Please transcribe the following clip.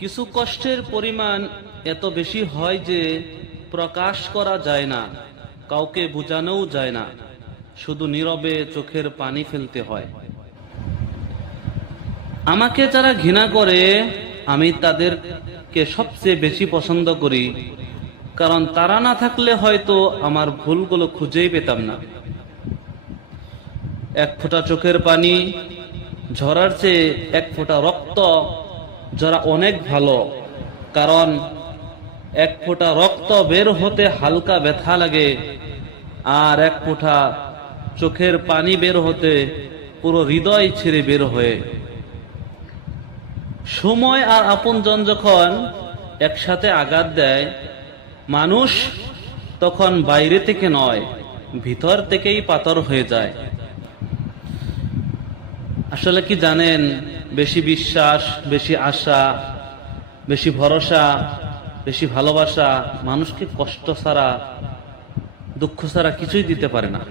কিছু কষ্টের পরিমাণ এত বেশি হয় যে প্রকাশ করা যায় না, কাউকে বোঝানোও যায় না, শুধু নীরবে চোখের পানি ফেলতে হয়। আমাকে যারা ঘৃণা করে আমি তাদেরকে সবচেয়ে বেশি পছন্দ করি, কারণ তারা না থাকলে হয়তো আমার ভুলগুলো খুঁজেই পেতাম না। এক ফোঁটা চোখের পানি ঝরার চেয়ে এক ফোঁটা রক্ত ঝরা অনেক ভালো, কারণ এক ফোঁটা রক্ত বের হতে হালকা ব্যথা লাগে, আর এক ফোঁটা চোখের পানি বের হতে পুরো হৃদয় ছিঁড়ে বের হয়ে। সময় আর আপনজন যখন একসাথে আঘাত দেয়, মানুষ তখন বাইরে থেকে নয়, ভিতর থেকেই পাথর হয়ে যায়। আসলে কি জানেন, বেশি বিশ্বাস, বেশি আশা, বেশি ভরসা, বেশি ভালোবাসা মানুষকে কষ্ট ছাড়া, দুঃখ ছাড়া কিছুই দিতে পারে না।